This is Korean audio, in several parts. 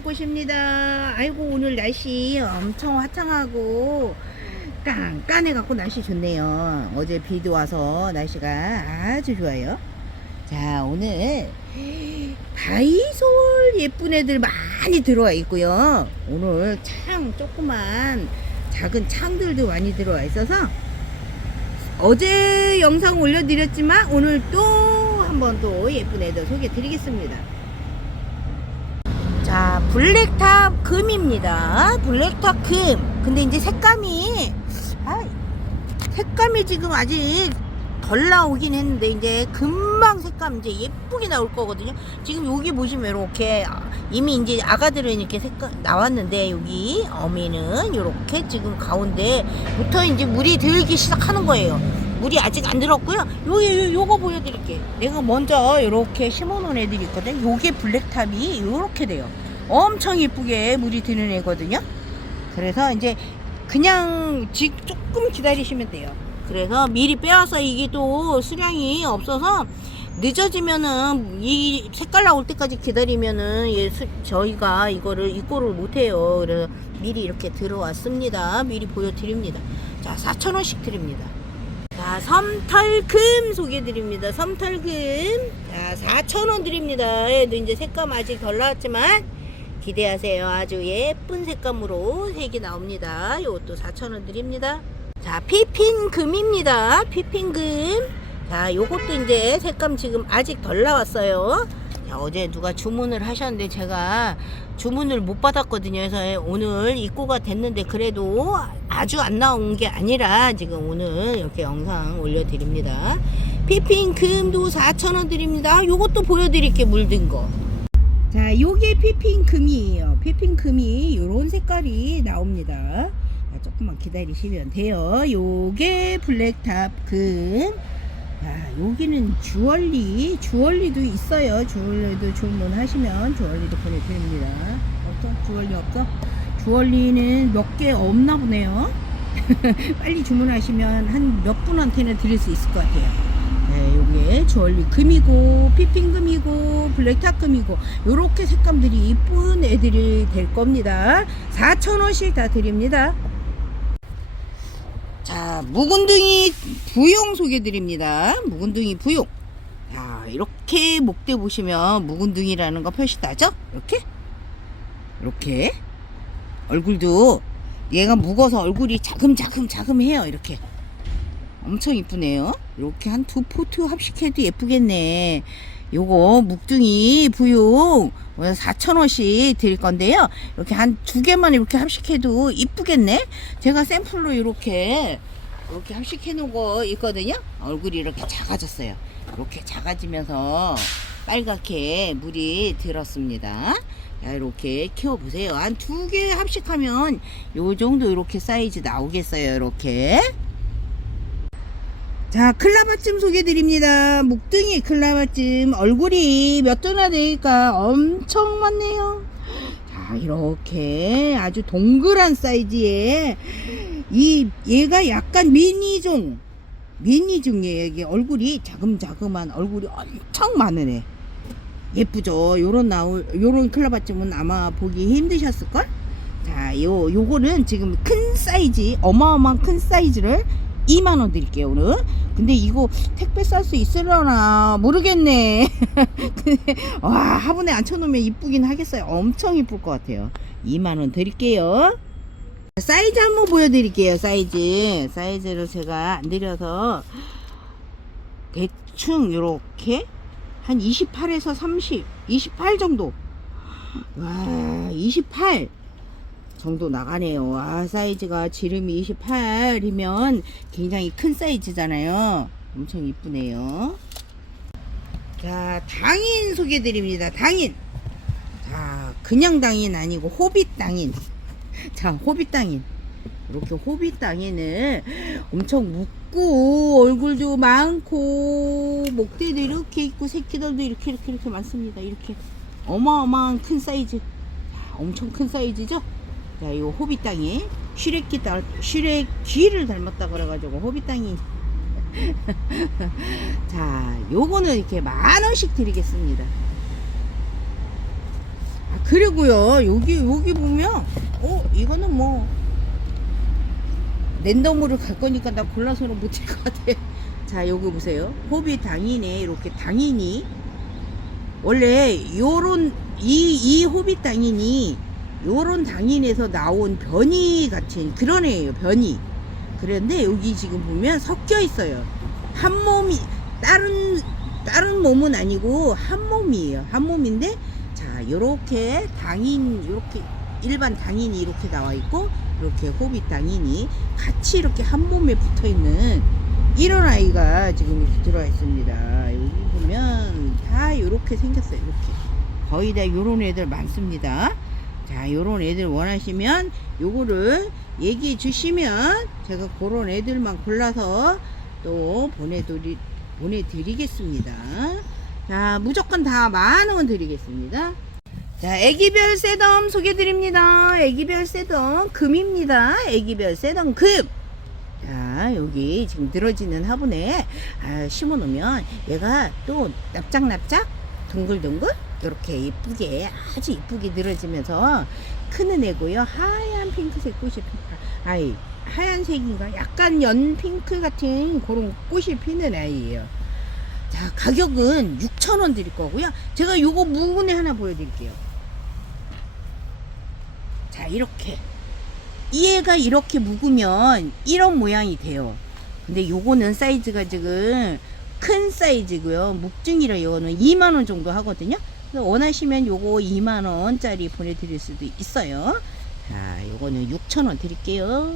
나무꽃입니다. 아이고, 오늘 날씨 엄청 화창하고 깐깐해갖고 날씨 좋네요. 어제 비도 와서 날씨가 아주 좋아요. 자, 오늘 다이솔 예쁜 애들 많이 들어와 있고요. 오늘 창, 조그만 작은 창들도 많이 들어와 있어서 어제 영상 올려드렸지만 오늘 또 한번 또 예쁜 애들 소개 드리겠습니다. 자, 블랙탑 금입니다. 블랙탑 금. 근데 이제 색감이, 아, 색감이 지금 아직 덜 나오긴 했는데, 이제 금방 색감 이제 예쁘게 나올 거거든요. 지금 여기 보시면 이렇게, 이미 이제 아가들은 이렇게 색감 나왔는데, 여기 어미는 이렇게 지금 가운데부터 이제 물이 들기 시작하는 거예요. 물이 아직 안 들었고요. 요, 요, 요거 보여드릴게. 내가 먼저 이렇게 심어놓은 애들이 있거든. 요게 블랙탑이 요렇게 돼요. 엄청 예쁘게 물이 드는 애거든요. 그래서 이제 그냥 지, 조금 기다리시면 돼요. 그래서 미리 빼와서 이게 또 수량이 없어서 늦어지면은 이 색깔 나올 때까지 기다리면은 예, 수, 저희가 이거를 입고를 못해요. 그래서 미리 이렇게 들어왔습니다. 미리 보여드립니다. 자, 4,000원씩 드립니다. 자, 섬털금 소개드립니다. 섬털금. 자, 4,000원 드립니다. 얘도 이제 색감 아직 덜 나왔지만 기대하세요. 아주 예쁜 색감으로 색이 나옵니다. 이것도 4,000원 드립니다. 자, 피핀금입니다. 피핀금. 자, 요것도 이제 색감 지금 아직 덜 나왔어요. 자, 어제 누가 주문을 하셨는데 제가 주문을 못 받았거든요. 그래서 오늘 입고가 됐는데 그래도 아주 안 나온 게 아니라 지금 오늘 이렇게 영상 올려드립니다. 피핑 금도 4,000원 드립니다. 요것도 보여드릴게 물든 거. 자, 요게 피핑 금이에요. 피핑 금이 요런 색깔이 나옵니다. 자, 조금만 기다리시면 돼요. 요게 블랙탑 금. 자, 여기는 주얼리, 주얼리도 있어요. 주얼리도 주문하시면 주얼리도 보내드립니다. 없어? 주얼리 없어? 주얼리는 몇 개 없나 보네요. 빨리 주문하시면 한 몇 분한테는 드릴 수 있을 것 같아요. 네, 요게 주얼리 금이고, 피핑 금이고, 블랙탑 금이고, 요렇게 색감들이 이쁜 애들이 될 겁니다. 4,000원씩 다 드립니다. 자, 묵은둥이 부용 소개 드립니다. 묵은둥이 부용. 자, 이렇게 목대 보시면 묵은둥이라는 거 표시 나죠? 이렇게? 이렇게. 얼굴도 얘가 묵어서 얼굴이 자금자금 자금해요. 이렇게. 엄청 이쁘네요. 이렇게 한 두 포트 합식해도 예쁘겠네. 요거 묵둥이 부용 4,000원씩 드릴 건데요. 이렇게 한 두 개만 이렇게 합식해도 이쁘겠네. 제가 샘플로 이렇게 이렇게 합식해 놓은 거 있거든요. 얼굴이 이렇게 작아졌어요. 이렇게 작아지면서 빨갛게 물이 들었습니다. 자, 이렇게 키워보세요. 한 두 개 합식하면 요 정도 이렇게 사이즈 나오겠어요. 이렇게. 자, 클라바쯤 소개드립니다. 묵둥이 클라바쯤 얼굴이 몇 도나 되니까 엄청 많네요. 자, 이렇게 아주 동그란 사이즈에 이 얘가 약간 미니종 미니종이에요. 이게 얼굴이 자금자금한 얼굴이 엄청 애. 예쁘죠? 요런 나올 요런 클라바쯤은 아마 보기 힘드셨을 걸? 자, 요 요거는 지금 큰 사이즈 어마어마한 큰 사이즈를 2만원 드릴게요 오늘. 근데 이거 택배 쌀 수 있으려나 모르겠네. 와 화분에 앉혀놓으면 이쁘긴 하겠어요. 엄청 이쁠 것 같아요. 2만원 드릴게요. 사이즈 한번 보여드릴게요 사이즈. 사이즈를 제가 안 드려서 대충 요렇게 한 28에서 30 28 정도. 와 28 정도 나가네요. 아, 사이즈가 지름이 28이면 굉장히 큰 사이즈잖아요. 엄청 이쁘네요. 자, 당인 소개드립니다. 당인. 자, 그냥 당인 아니고 호빗 당인. 자, 호빗 당인. 이렇게 호빗 당인을 엄청 묻고 얼굴도 많고 목대도 이렇게 있고 새끼들도 이렇게 이렇게 이렇게 많습니다. 이렇게 어마어마한 큰 사이즈. 자, 엄청 큰 사이즈죠? 자, 이 호비 땅이 슈렉기 닮, 슈렉귀를 닮았다 그래가지고 호비 땅이. 자, 요거는 이렇게 만 원씩 드리겠습니다. 아, 그리고요 여기 여기 보면 어 이거는 뭐 랜덤으로 갈 거니까 나 골라서는 못할 것 같아 자 여기 보세요 호비 당인에 이렇게 당인이 원래 요런 이, 이 호비 당인이 요런 당인에서 나온 변이 같은 그런 애예요 변이. 그런데 여기 지금 보면 섞여 있어요. 한 몸이 다른 다른 몸은 아니고 한 몸이에요. 한 몸인데 자 요렇게 당인 요렇게 일반 당인이 이렇게 나와 있고 이렇게 호비 당인이 같이 이렇게 한 몸에 붙어 있는 이런 아이가 지금 이렇게 들어와 있습니다. 여기 보면 다 요렇게 생겼어요 이렇게. 거의 다 요런 애들 많습니다 자 요런 애들 원하시면 요거를 얘기해 주시면 제가 그런 애들만 골라서 또 보내드리, 보내드리겠습니다. 자 무조건 다 만원 드리겠습니다. 자 애기별 세덤 소개드립니다. 애기별 세덤 금입니다. 애기별 세덤 금. 자, 여기 지금 늘어지는 화분에 아, 심어 놓으면 얘가 또 납작납작 동글동글 이렇게 이쁘게 아주 이쁘게 늘어지면서 크는 애고요. 하얀 핑크색 꽃이 피, 아이 하얀색인가 약간 연 핑크 같은 그런 꽃이 피는 아이예요. 자, 가격은 6,000원 드릴 거고요. 제가 요거 애 하나 보여드릴게요. 자, 이렇게 이 애가 이렇게 묵으면 이런 모양이 돼요. 근데 요거는 사이즈가 지금 큰 사이즈고요. 묵증이라 이거는 2만 원 정도 하거든요. 원하시면 요거 2만 원짜리 보내드릴 수도 있어요. 자, 요거는 6천 원 드릴게요.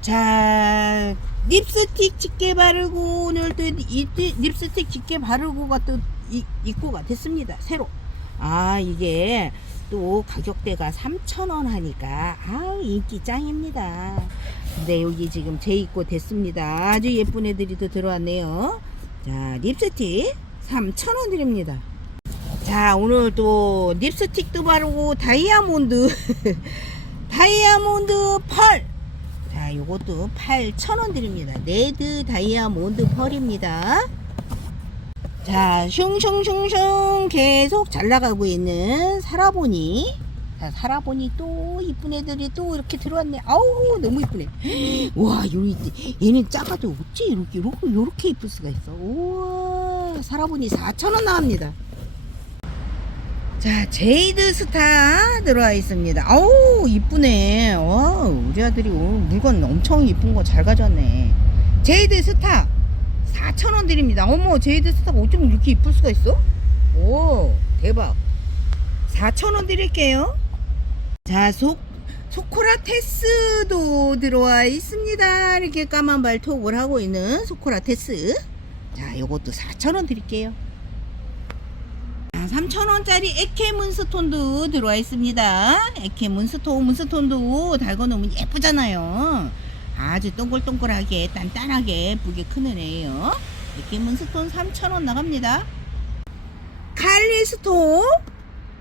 자, 립스틱 짙게 바르고 오늘 또 이, 이 립스틱 짙게 바르고가 또 이- 입고가 됐습니다. 새로. 아, 이게 또 가격대가 3,000원 하니까 아우 인기 짱입니다. 근데 여기 지금 재입고 됐습니다. 아주 예쁜 애들이 또 들어왔네요. 자, 립스틱 3,000원 드립니다. 자, 오늘 또 립스틱도 바르고 다이아몬드 다이아몬드 펄. 자, 요것도 8,000원 드립니다. 레드 다이아몬드 펄입니다. 자, 슝슝슝슝 계속 잘 나가고 있는 살아보니. 자, 살아보니 또 이쁜 애들이 또 이렇게 들어왔네. 아우, 너무 이쁘네. 와, 요, 얘는 작아도 어찌 이렇게, 이렇게, 이렇게 이쁠 수가 있어. 우와, 살아보니 4,000원 나옵니다. 자, 제이드 스타 들어와 있습니다. 아우, 이쁘네. 와, 우리 아들이 물건 엄청 이쁜 거 잘 가져왔네. 제이드 스타 4,000원 드립니다. 어머, 제이드 스타가 어쩜 이렇게 이쁠 수가 있어? 오, 대박. 4,000원 드릴게요. 자, 속, 소코라테스도 들어와 있습니다. 이렇게 까만 발톱을 하고 있는 소코라테스. 자, 요것도 4,000원 드릴게요. 3,000원짜리 에케 문스톤도 들어와 있습니다. 에케 문스톤, 문스톤도 달궈놓으면 예쁘잖아요. 아주 동글동글하게, 단단하게, 예쁘게 크는 애예요. 에케 문스톤 3,000원 나갑니다. 칼리스토,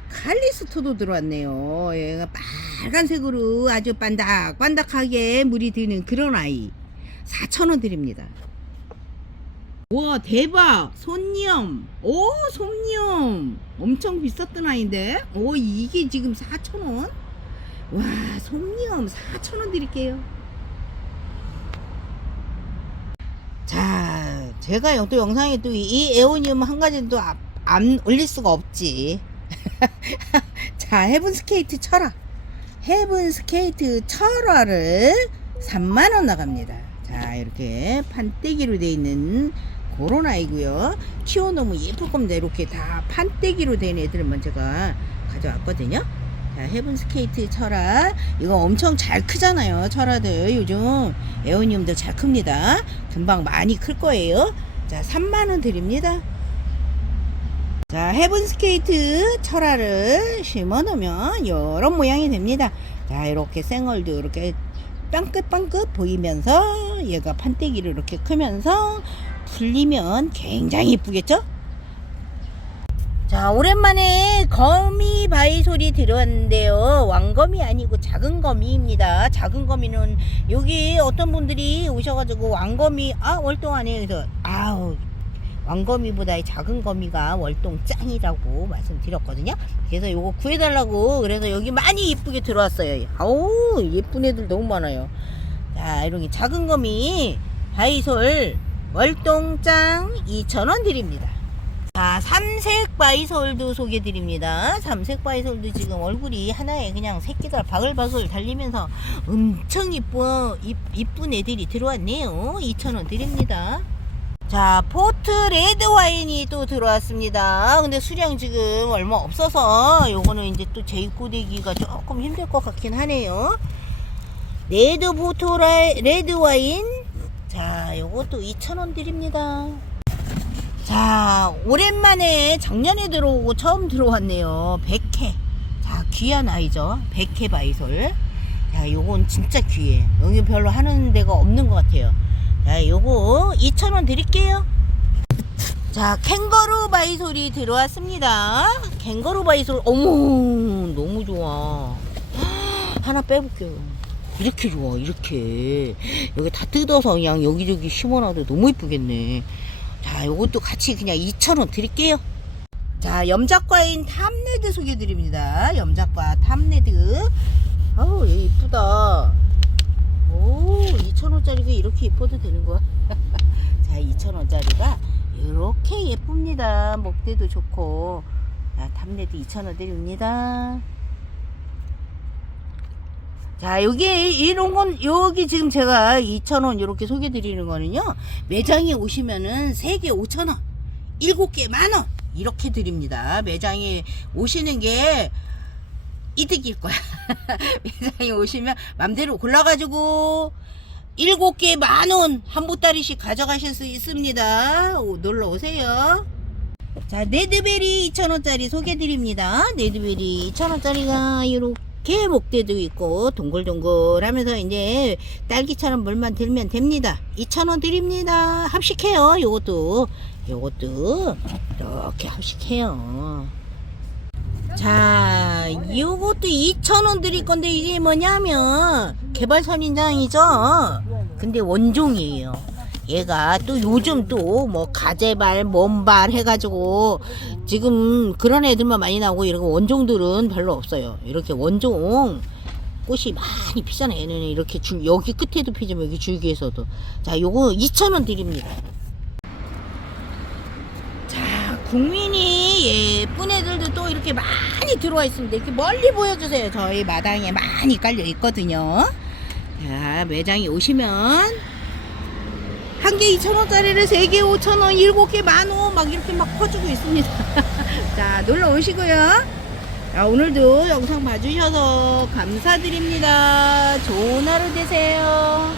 칼리스토도 들어왔네요. 얘가 빨간색으로 아주 반닥반닥하게 물이 드는 그런 아이. 4,000원 드립니다. 와 대박. 손님. 오 손님. 엄청 비쌌던 아이인데? 오 이게 지금 4,000원? 와 손님 4,000원 드릴게요. 자 제가 또 영상에 또 이 에오니움 한 가지는 또 안 올릴 수가 없지. 자 헤븐 스케이트 철화. 헤븐 스케이트 철화를 3만원 나갑니다. 자 이렇게 판때기로 되어 있는 그런 아이고요. 키워놓으면 예쁠 겁니다. 이렇게 다 판때기로 된 애들만 제가 가져왔거든요. 자 헤븐 스케이트 철화 이거 엄청 잘 크잖아요 철화들. 요즘 에어니움도 잘 큽니다. 금방 많이 클 거예요. 자 3만원 드립니다. 자 헤븐 스케이트 철화를 심어 놓으면 이런 모양이 됩니다. 자 이렇게 생얼도 이렇게 빵긋빵긋 보이면서 얘가 판때기로 이렇게 크면서 풀리면 굉장히 이쁘겠죠? 자 오랜만에 거미 바위 소리 들었는데요 왕거미 아니고 작은 거미입니다 작은 거미는 여기 어떤 분들이 오셔가지고 왕거미 아 월동안에 그래서 아우 왕거미보다 이 작은 거미가 월동 짱이라고 말씀드렸거든요. 그래서 요거 구해달라고 그래서 여기 많이 이쁘게 들어왔어요. 아우 예쁜 애들 너무 많아요. 자 이렇게 작은 거미 바이솔 월동짱 2,000원 드립니다. 자, 삼색 바이솔도 소개 드립니다. 삼색 바이솔도 지금 얼굴이 하나에 그냥 새끼들 바글바글 달리면서 엄청 이뻐, 이, 이쁜 애들이 들어왔네요. 2,000원 드립니다. 자, 포트 레드 와인이 또 들어왔습니다. 근데 수량 지금 얼마 없어서 요거는 이제 또 재입고되기가 조금 힘들 것 같긴 하네요. 레드 포토라 레드 와인. 자, 요것도 2,000원 드립니다. 자, 오랜만에 작년에 들어오고 처음 들어왔네요. 백회. 자, 귀한 아이죠. 백회 바이솔. 자, 요건 진짜 귀해. 여기 별로 하는 데가 없는 것 같아요. 자, 요거 2,000원 드릴게요. 자, 캥거루 바이솔이 들어왔습니다. 캥거루 바이솔, 어머, 너무 좋아. 하나 빼볼게요. 이렇게 좋아, 이렇게. 여기 다 뜯어서 그냥 여기저기 심어놔도 너무 이쁘겠네. 자, 요것도 같이 그냥 2,000원 드릴게요. 자, 염작과인 탐레드 소개드립니다. 염작과 탐레드. 어우, 얘 이쁘다. 오, 2,000원짜리가 이렇게 이뻐도 되는 거야? 자, 2,000원짜리가 이렇게 예쁩니다. 먹대도 좋고. 자, 탐레드 2,000원 드립니다. 자, 여기 이런 건 여기 지금 제가 2,000원 이렇게 소개 드리는 거는요. 매장에 오시면은 3개 5,000원, 7개 만원 이렇게 드립니다. 매장에 오시는 게 이득일 거야. 매장에 오시면 맘대로 골라가지고 7개 만원 한 보따리씩 가져가실 수 있습니다. 오, 놀러 오세요. 자, 네드베리 2,000원짜리 소개 드립니다. 네드베리 2,000원짜리가 이렇게 목대도 있고 동글동글 하면서 이제 딸기처럼 물만 들면 됩니다. 2,000원 드립니다. 합식해요. 요것도. 요것도 이렇게 합식해요. 자, 요것도 2,000원 드릴 건데 이게 뭐냐면 개발선인장이죠. 근데 원종이에요. 얘가 또 요즘 또 뭐 가재발, 몸발 해가지고 지금 그런 애들만 많이 나오고 이런 원종들은 별로 없어요. 이렇게 원종 꽃이 많이 피잖아요. 얘는 이렇게 줄, 여기 끝에도 피지만 여기 줄기에서도. 자, 요거 2,000원 드립니다. 자, 국민이 예쁜 애들도 또 이렇게 많이 들어와 있습니다. 이렇게 멀리 보여주세요. 저희 마당에 많이 깔려 있거든요. 자, 매장에 오시면 한 개 2,000원짜리를 세 개 5,000원, 일곱 개 만원 막 이렇게 막 퍼주고 있습니다. 자, 놀러 오시고요. 자, 오늘도 영상 봐주셔서 감사드립니다. 좋은 하루 되세요.